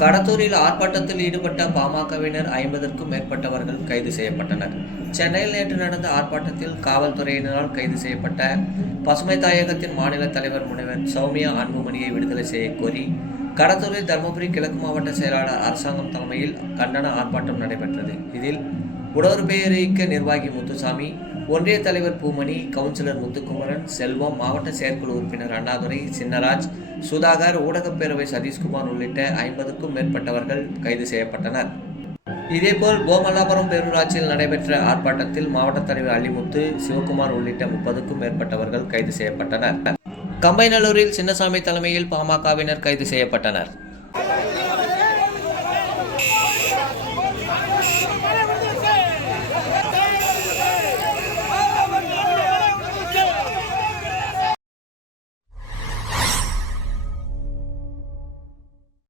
கடத்தூரில் ஆர்ப்பாட்டத்தில் ஈடுபட்ட பாமகவினர் 50க்கும் மேற்பட்டவர்கள் கைது செய்யப்பட்டனர். சென்னையில் நேற்று நடந்த ஆர்ப்பாட்டத்தில் காவல்துறையினரால் கைது செய்யப்பட்ட பசுமை தாயகத்தின் மாநில தலைவர் முனைவர் சௌமியா அன்புமணியை விடுதலை செய்ய கோரி கடத்தூரில் தருமபுரி கிழக்கு மாவட்ட செயலாளர் அரசாங்கம் தலைமையில் கண்டன ஆர்ப்பாட்டம் நடைபெற்றது. இதில் உடற்பயிர் இயக்க நிர்வாகி முத்துசாமி, ஒன்றிய தலைவர் பூமணி, கவுன்சிலர் முத்துக்குமரன், செல்வம், மாவட்ட செயற்குழு உறுப்பினர் அண்ணாதுரை, சின்னராஜ், சுதாகர், ஊடகப்பேரவை சதீஷ்குமார் உள்ளிட்ட 50க்கும் மேற்பட்டவர்கள் கைது செய்யப்பட்டனர். இதேபோல் கோமல்லாபுரம் பேரூராட்சியில் நடைபெற்ற ஆர்ப்பாட்டத்தில் மாவட்ட தலைவர் அலிமுத்து, சிவகுமார் உள்ளிட்ட 30க்கும் மேற்பட்டவர்கள் கைது செய்யப்பட்டனர். கம்பைநல்லூரில் சின்னசாமி தலைமையில் பாமகவினர் கைது செய்யப்பட்டனர்.